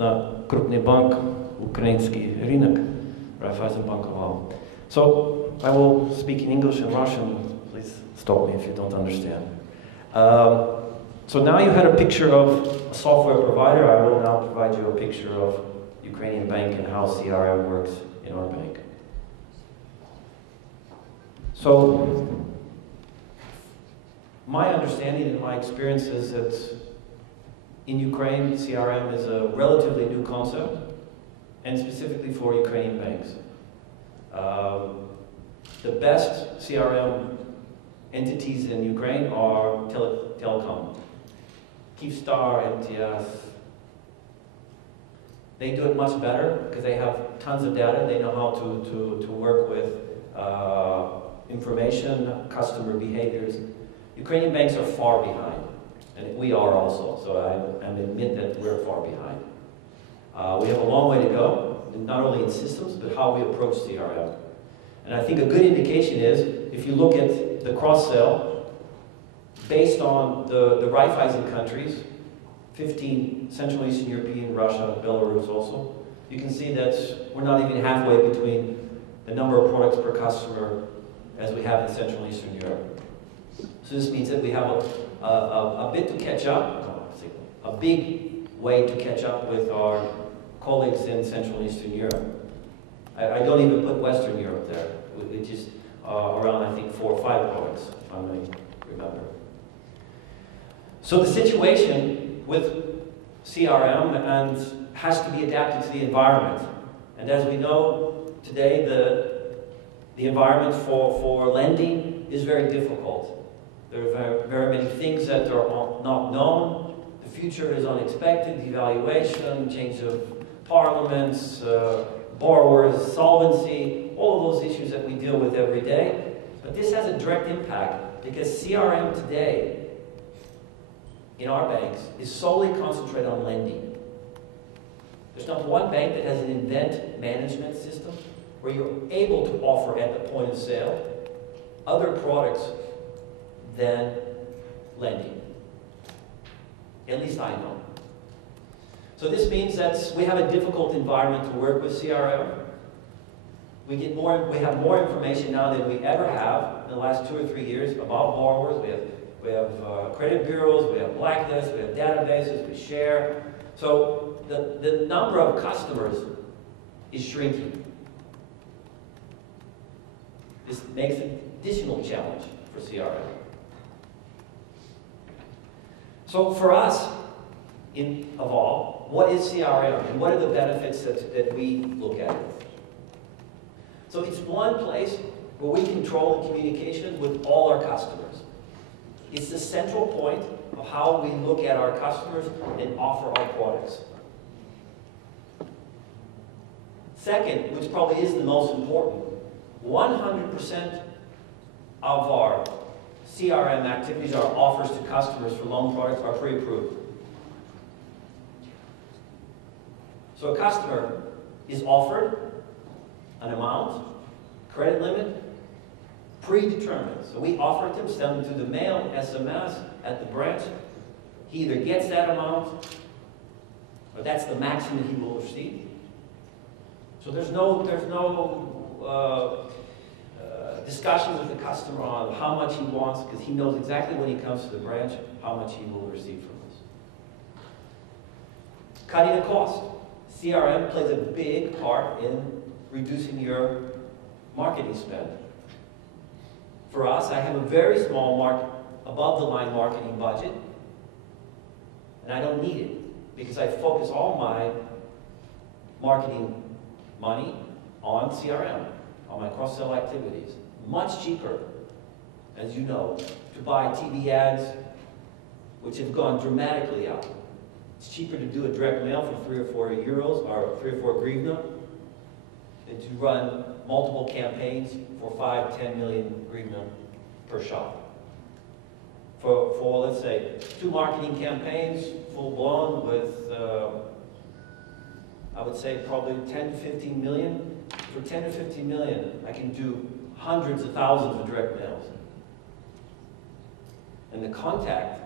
на крупный банк, украинский рынок, Raiffeisen Bank Aval. So I will speak in English and Russian. Please stop me if you don't understand. So now you had a picture of a software provider. I will now provide you a picture of Ukrainian bank and how CRM works in our bank. So my understanding and my experience is that in Ukraine, CRM is a relatively new concept, and specifically for Ukrainian banks. The best CRM entities in Ukraine are telecom. Kyivstar, MTS. They do it much better because they have tons of data. They know how to work with information, customer behaviors. Ukrainian banks are far behind, and we are also, so I admit that we're far behind. We have a long way to go, not only in systems, but how we approach CRM. And I think a good indication is, if you look at the cross-sell, based on the Raiffeisen countries, 15 Central Eastern European, Russia, Belarus also, you can see that we're not even halfway between the number of products per customer as we have in Central Eastern Europe. So this means that we have a bit to catch up, a big way to catch up with our colleagues in Central Eastern Europe. I don't even put Western Europe there, which is around, I think, 4 or 5 products, if I may remember. So the situation with CRM and has to be adapted to the environment. And as we know today, the environment for lending is very difficult. There are very many things that are not known. The future is unexpected, devaluation, change of parliaments, borrowers, solvency, all of those issues that we deal with every day. But this has a direct impact because CRM today in our banks is solely concentrated on lending. There's not one bank that has an event management system where you're able to offer at the point of sale other products than lending. At least I know. So this means that we have a difficult environment to work with CRM. We have more information now than we ever have in the last 2 or 3 years about borrowers. We have credit bureaus, we have blacklists, we have databases, we share. So the number of customers is shrinking. This makes an additional challenge for CRM. So for us, in Aval, what is CRM and what are the benefits that we look at? So it's one place where we control the communication with all our customers. It's the central point of how we look at our customers and offer our products. Second, which probably is the most important, 100% of our CRM activities, our offers to customers for loan products, are pre-approved. So a customer is offered an amount, credit limit, predetermined. So we offer it to him, send him through the mail, SMS, at the branch. He either gets that amount, or that's the maximum he will receive. So there's no discussion with the customer on how much he wants, because he knows exactly when he comes to the branch how much he will receive from us. Cutting the cost. CRM plays a big part in reducing your marketing spend. For us, I have a very small above-the-line marketing budget, and I don't need it because I focus all my marketing money on CRM, on my cross-sell activities. Much cheaper, as you know, to buy TV ads, which have gone dramatically up. It's cheaper to do a direct mail for 3 or 4 euros or 3 or 4 hryvnia than to run multiple campaigns for 5, 10 million hryvnia per shop. For let's say 2 marketing campaigns, full blown with I would say probably 10 to 15 million. For 10 to 15 million, I can do hundreds of thousands of direct mails. And the contact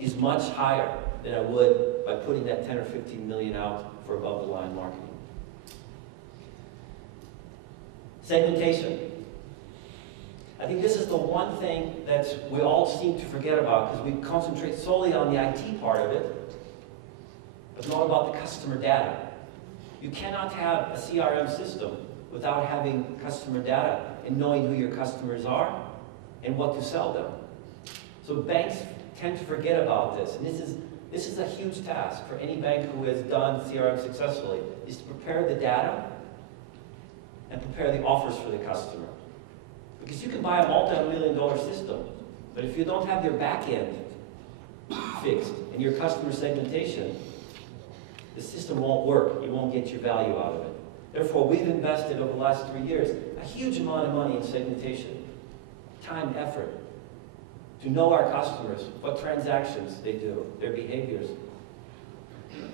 is much higher than I would by putting that 10 or 15 million out for above the line marketing. Segmentation. I think this is the one thing that we all seem to forget about because we concentrate solely on the IT part of it, but not about the customer data. You cannot have a CRM system without having customer data and knowing who your customers are and what to sell them. So banks tend to forget about this, and this is a huge task for any bank who has done CRM successfully, is to prepare the data and prepare the offers for the customer. Because you can buy a multi-million-dollar system, but if you don't have your back end fixed and your customer segmentation, the system won't work. You won't get your value out of it. Therefore, we've invested over the last 3 years a huge amount of money in segmentation, time, effort, to know our customers, what transactions they do, their behaviors.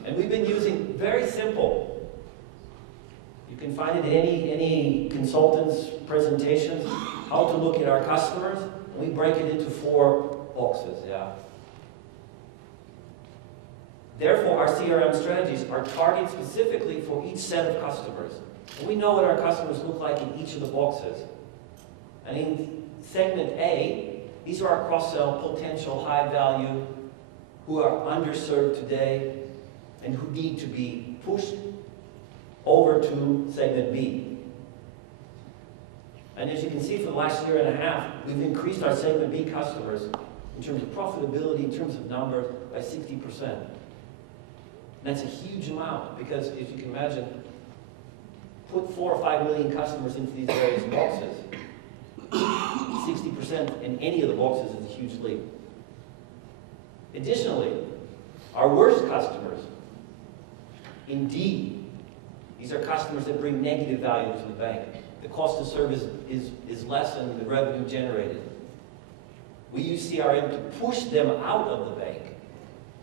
And we've been using very simple, you can find it in any consultant's presentations, how to look at our customers. We break it into 4 boxes, yeah. Therefore, our CRM strategies are targeted specifically for each set of customers. And we know what our customers look like in each of the boxes. And in segment A, these are our cross-sell potential high value who are underserved today and who need to be pushed over to segment B. And as you can see, for the last year and a half, we've increased our segment B customers in terms of profitability, in terms of numbers, by 60%. That's a huge amount because, if you can imagine, put 4 or 5 million customers into these various boxes. 60% in any of the boxes is a huge leap. Additionally, our worst customers, in D, these are customers that bring negative value to the bank. The cost of service is less than the revenue generated. We use CRM to push them out of the bank.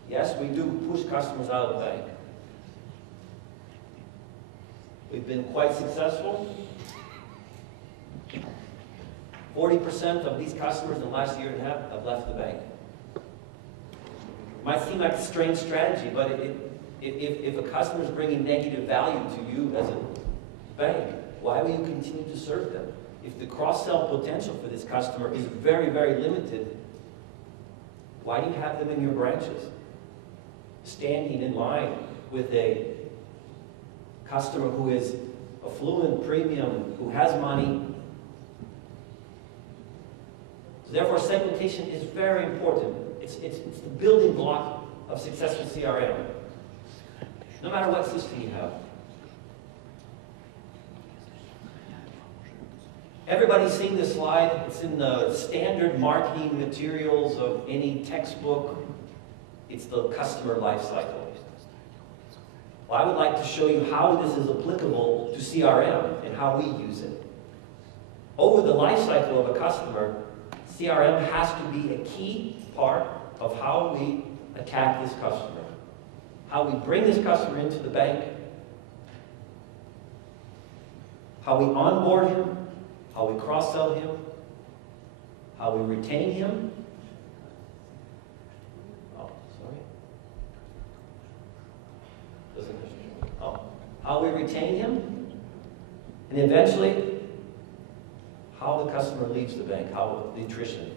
Yes, we do push customers out of the bank. We've been quite successful. 40% of these customers in the last year and a half have left the bank. It might seem like a strange strategy, but if a customer is bringing negative value to you as a bank, why will you continue to serve them? If the cross-sell potential for this customer is very, very limited, why do you have them in your branches? Standing in line with a customer who is affluent, premium, who has money. So therefore, segmentation is very important. It's the building block of successful CRM, no matter what system you have. Everybody's seen this slide. It's in the standard marketing materials of any textbook. It's the customer life cycle. Well, I would like to show you how this is applicable to CRM and how we use it. Over the life cycle of a customer, CRM has to be a key part of how we attack this customer, how we bring this customer into the bank, how we onboard him, how we cross-sell him, how we retain him. How we retain him, and eventually, how the customer leaves the bank, how the attrition.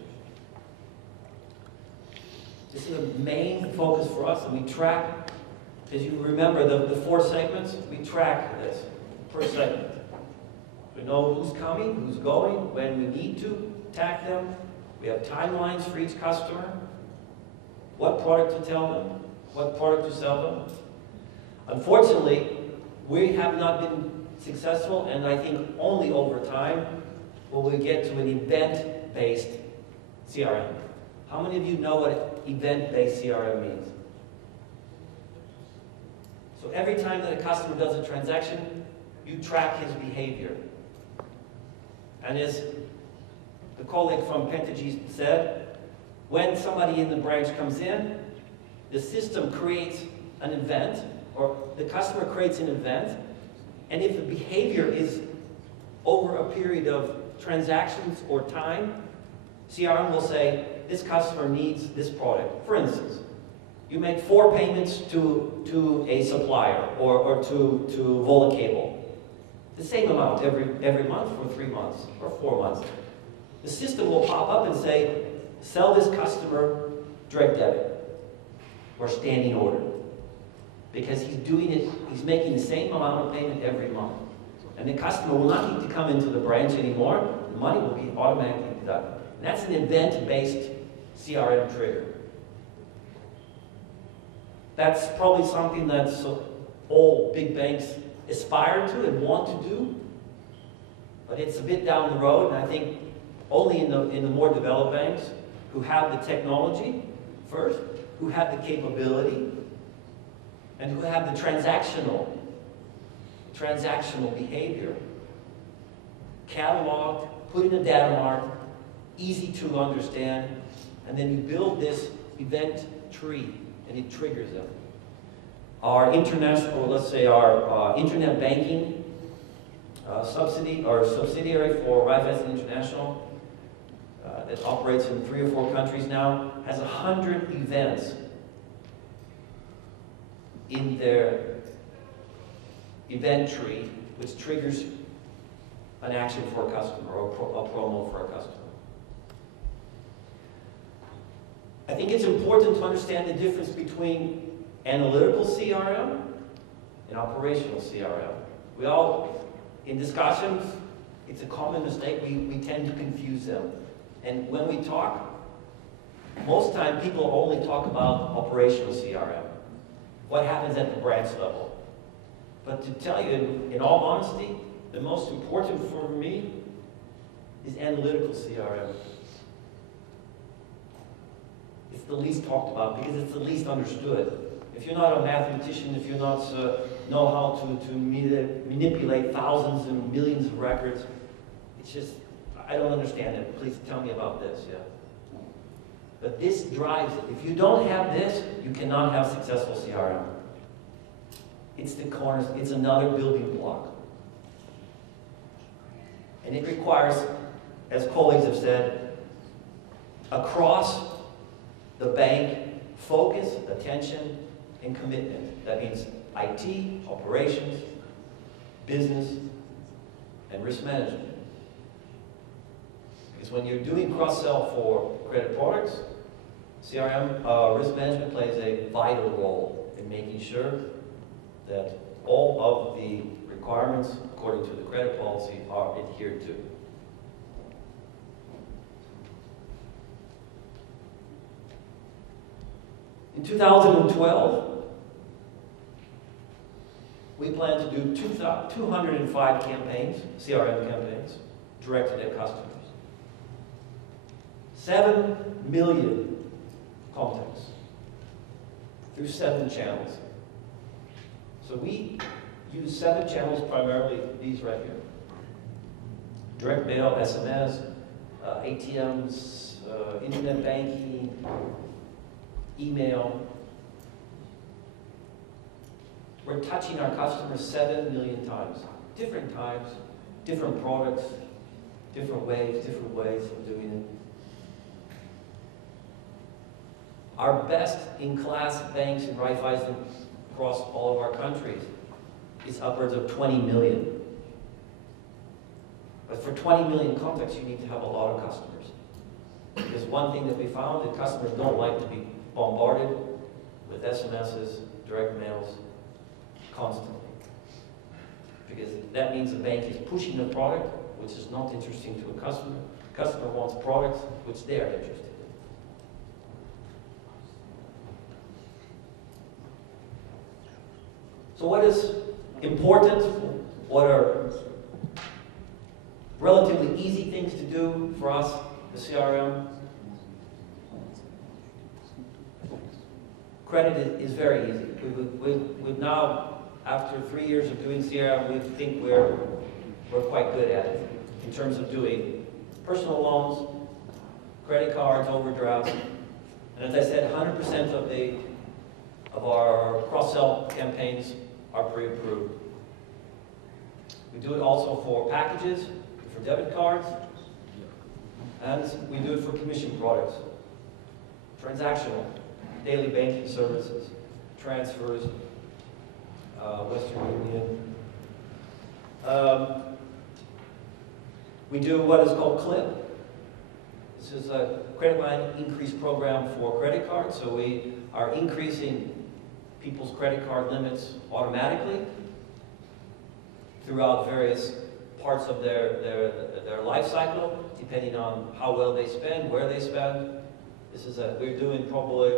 This is a main focus for us, and we track, as you remember, the 4 segments, we track this per segment. We know who's coming, who's going, when we need to attack them. We have timelines for each customer, what product to tell them, what product to sell them. Unfortunately, we have not been successful, and I think only over time will we get to an event-based CRM. How many of you know what event-based CRM means? So every time that a customer does a transaction, you track his behavior. And as the colleague from Pentagy said, when somebody in the branch comes in, the system creates an event, or the customer creates an event, and if the behavior is over a period of transactions or time, CRM will say, this customer needs this product. For instance, You make 4 payments to a supplier or to Vola Cable. The same amount every month for 3 months or 4 months. The system will pop up and say, sell this customer direct debit or standing order. Because he's doing it, he's making the same amount of payment every month. And the customer will not need to come into the branch anymore. The money will be automatically deducted. And that's an event-based CRM trigger. That's probably something that all big banks aspire to and want to do. But it's a bit down the road, and I think only in the more developed banks who have the technology first, who have the capability, and who have the transactional behavior cataloged, put in a data mart, easy to understand, and then you build this event tree, and it triggers them. Our international, let's say our internet banking subsidiary for Raiffeisen International that operates in 3 or 4 countries now has 100 events in their event tree, which triggers an action for a customer or a promo for a customer. I think it's important to understand the difference between analytical CRM and operational CRM. We all, in discussions, it's a common mistake, we tend to confuse them. And when we talk, most time people only talk about operational CRM. What happens at the branch level. But to tell you, in all honesty, the most important for me is analytical CRM. It's the least talked about because it's the least understood. If you're not a mathematician, if you're not know how to manipulate thousands and millions of records, it's just, I don't understand it. Please tell me about this, yeah. But this drives it. If you don't have this, you cannot have successful CRM. It's the corners, it's another building block. And it requires, as colleagues have said, across the bank, focus, attention, and commitment. That means IT, operations, business, and risk management. Because when you're doing cross-sell for credit products, CRM, risk management plays a vital role in making sure that all of the requirements according to the credit policy are adhered to. In 2012, we plan to do 205 campaigns, CRM campaigns, directed at customers. 7 million contacts through 7 channels. So we use 7 channels, primarily these right here. Direct mail, SMS, ATMs, internet banking, email. We're touching our customers 7 million times. Different times, different products, different ways of doing it. Our best-in-class banks in Raiffeisen across all of our countries is upwards of 20 million. But for 20 million contacts, you need to have a lot of customers. Because one thing that we found, that customers don't like to be bombarded with SMSs, direct mails, constantly. Because that means the bank is pushing a product which is not interesting to a customer. The customer wants products which they are interested in. So what is important? What are relatively easy things to do for us, the CRM? Credit is very easy. We've now, after 3 years of doing CRM, we think we're quite good at it in terms of doing personal loans, credit cards, overdrafts, and as I said, 100% of our cross-sell campaigns are pre-approved. We do it also for packages, for debit cards, and we do it for commission products. Transactional. daily banking services, transfers, Western Union. We do what is called CLIP. This is a credit line increase program for credit cards. So we are increasing people's credit card limits automatically throughout various parts of their life cycle, depending on how well they spend, where they spend. We're doing probably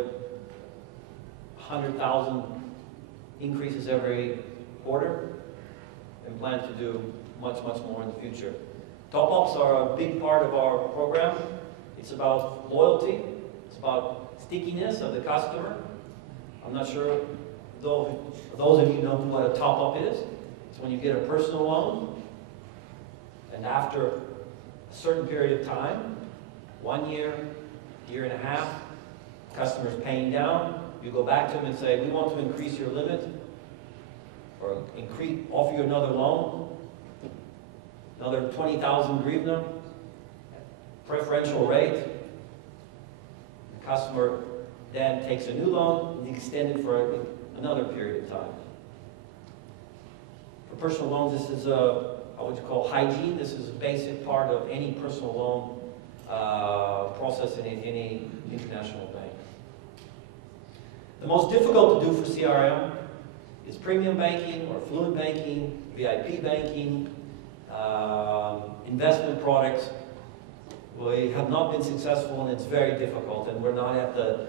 100,000 increases every quarter, and plan to do much, much more in the future. Top-ups are a big part of our program. It's about loyalty. It's about stickiness of the customer. I'm not sure those of you know what a top-up is. It's when you get a personal loan, and after a certain period of time, 1 year, year and a half, customer's paying down, you go back to them and say, we want to increase your limit, or offer you another loan, another 20,000 hryvnia, preferential rate. The customer then takes a new loan and extends it for another period of time. For personal loans, this is what you call hygiene. This is a basic part of any personal loan process in any international bank. The most difficult to do for CRM is premium banking or fluent banking, VIP banking, investment products. We have not been successful, and it's very difficult, and we're not at the,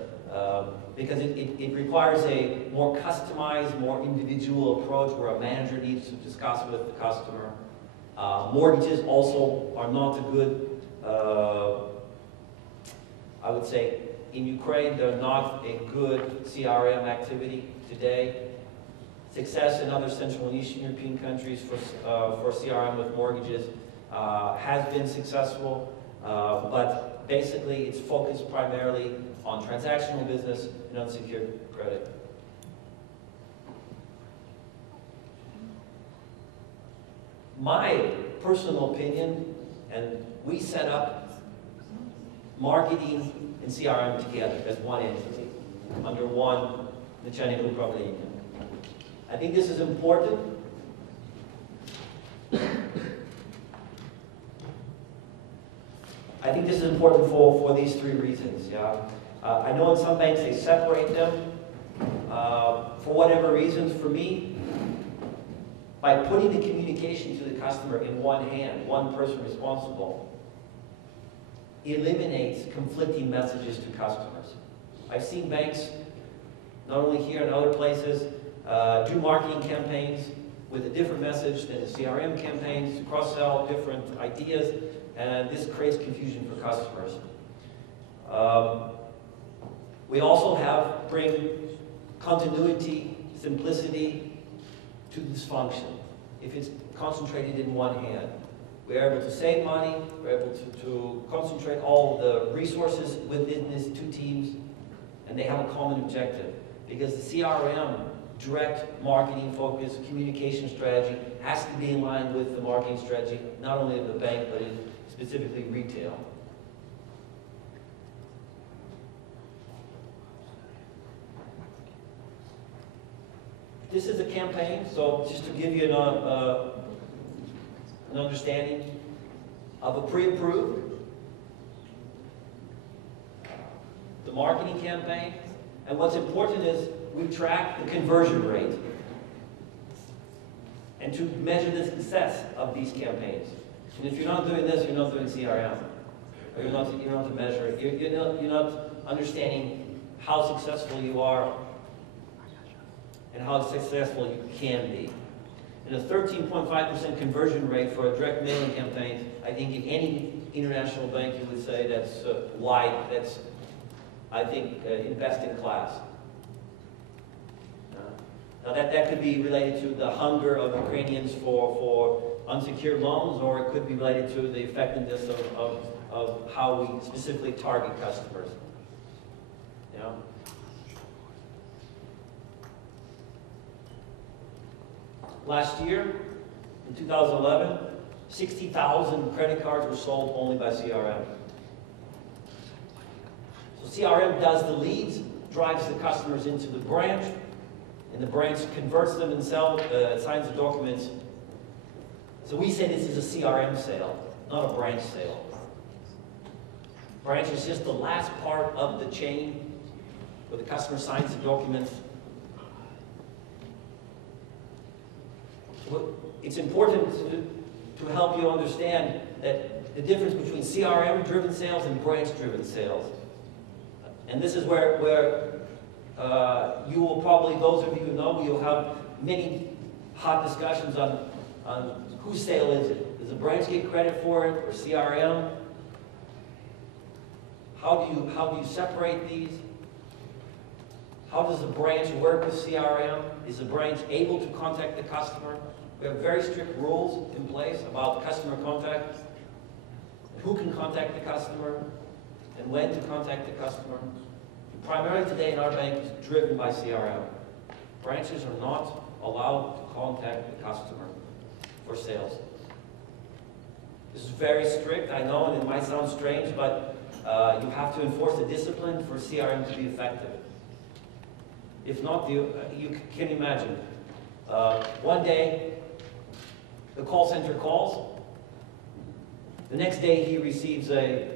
because it requires a more customized, more individual approach where a manager needs to discuss with the customer. Mortgages also are not a good, I would say, in Ukraine, they're not a good CRM activity today. Success in other Central and Eastern European countries for CRM with mortgages has been successful, but basically it's focused primarily on transactional business and unsecured credit. My personal opinion, and we set up marketing and CRM together as one entity, under one Начальник управления. I think this is important. I think this is important for these three reasons. Yeah, I know in some banks they separate them for whatever reasons. For me, by putting the communication to the customer in one hand, one person responsible, eliminates conflicting messages to customers. I've seen banks, not only here and other places, do marketing campaigns with a different message than the CRM campaigns, to cross-sell different ideas, and this creates confusion for customers. We also bring continuity, simplicity to this function. If it's concentrated in one hand, we're able to save money, we're able to concentrate all the resources within these two teams, and they have a common objective. Because the CRM, direct marketing focus, communication strategy, has to be in line with the marketing strategy, not only of the bank, but specifically retail. This is a campaign, so just to give you an understanding of a pre-approved, the marketing campaign, and what's important is we track the conversion rate and to measure the success of these campaigns. And if you're not doing this, you're not doing CRM. Or you don't have to measure it. You're not understanding how successful you are and how successful you can be. And a 13.5% conversion rate for a direct mailing campaign, I think in any international bank you would say that's that's, I think, best in class. Now that could be related to the hunger of Ukrainians for unsecured loans, or it could be related to the effectiveness of how we specifically target customers. You know? Last year, in 2011, 60,000 credit cards were sold only by CRM. So CRM does the leads, drives the customers into the branch, and the branch converts them and signs the documents. So we say this is a CRM sale, not a branch sale. Branch is just the last part of the chain where the customer signs the documents. It's important to help you understand that the difference between CRM-driven sales and branch-driven sales. And this is where you will probably, those of you who know, you'll have many hot discussions on whose sale is it? Does the branch get credit for it, or CRM? How do you separate these? How does the branch work with CRM? Is the branch able to contact the customer? We have very strict rules in place about customer contact, who can contact the customer, and when to contact the customer. Primarily today in our bank is driven by CRM. Branches are not allowed to contact the customer for sales. This is very strict, I know, and it might sound strange, but you have to enforce the discipline for CRM to be effective. If not, you can imagine. One day, the call center calls. The next day, he receives a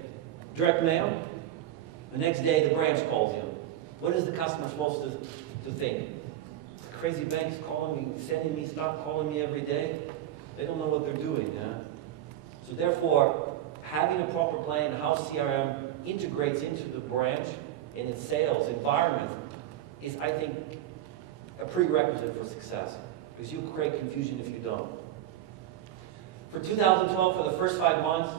direct mail. The next day, the branch calls him. What is the customer supposed to think? The crazy bank's calling me, sending me stuff, calling me every day. They don't know what they're doing. Yeah? So therefore, having a proper plan how CRM integrates into the branch in its sales environment is, I think, a prerequisite for success, because you create confusion if you don't. For 2012, for the first 5 months,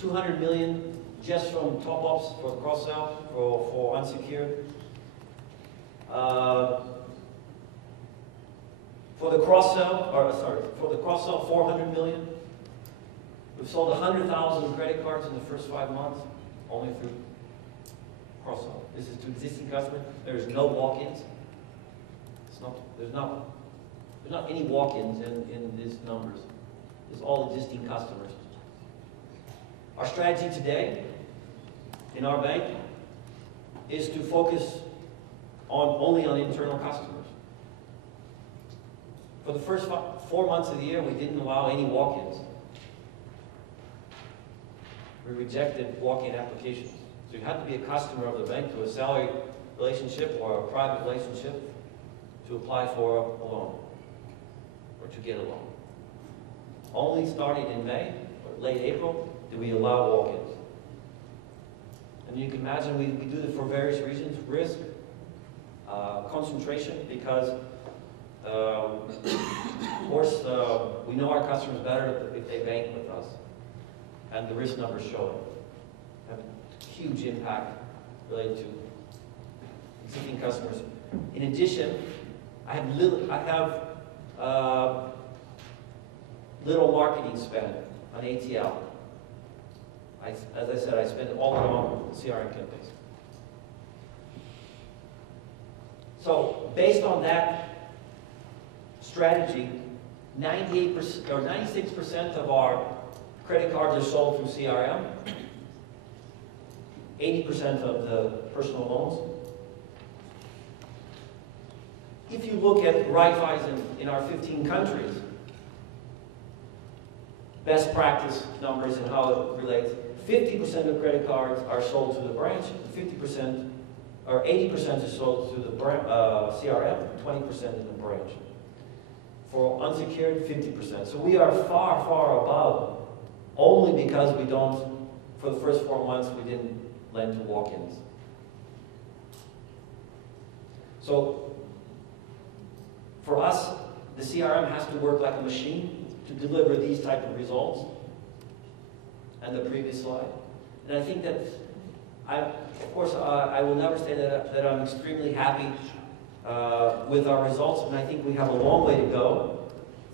200 million just from top-ups for cross-sell, for unsecured. For the cross-sell, 400 million. We've sold 100,000 credit cards in the first 5 months, only through cross-sell. This is to existing customers. There's no walk-ins. There's not any walk-ins in these numbers. It's all existing customers. Our strategy today in our bank is to focus only on internal customers. For the first 4 months of the year, we didn't allow any walk-ins. We rejected walk-in applications. So you had to be a customer of the bank to a salary relationship or a private relationship to apply for a loan or to get a loan. Only starting in May or late April do we allow walk-ins. And you can imagine we do this for various reasons: risk, concentration, because of course we know our customers better if they bank with us, and the risk numbers show it. Have a huge impact related to existing customers. In addition, I have little marketing spend on ATL. As I said, I spend all of it on CRM campaigns. So based on that strategy, 98% or 96% of our credit cards are sold through CRM, 80% of the personal loans. If you look at Raiffeisen in our 15 countries, best practice numbers and how it relates, 50% of credit cards are sold through the branch, 50% or 80% is sold through the CRM, 20% in the branch. For unsecured, 50%. So we are far, far above, only because we don't, for the first 4 months, we didn't lend to walk-ins. So for us, the CRM has to work like a machine to deliver these type of results. And the previous slide. And I think that, of course, I will never say that I'm extremely happy with our results, and I think we have a long way to go.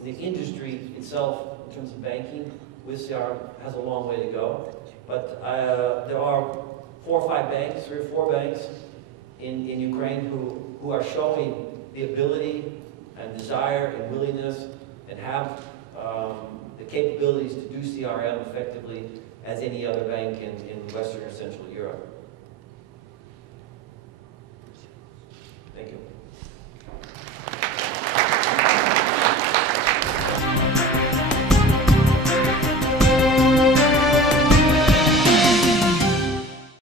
The industry itself, in terms of banking, with CRM, has a long way to go. But there are 4 or 5 banks, 3 or 4 banks in Ukraine who are showing the ability and desire and willingness and have the capabilities to do CRM effectively as any other bank in Western or Central Europe.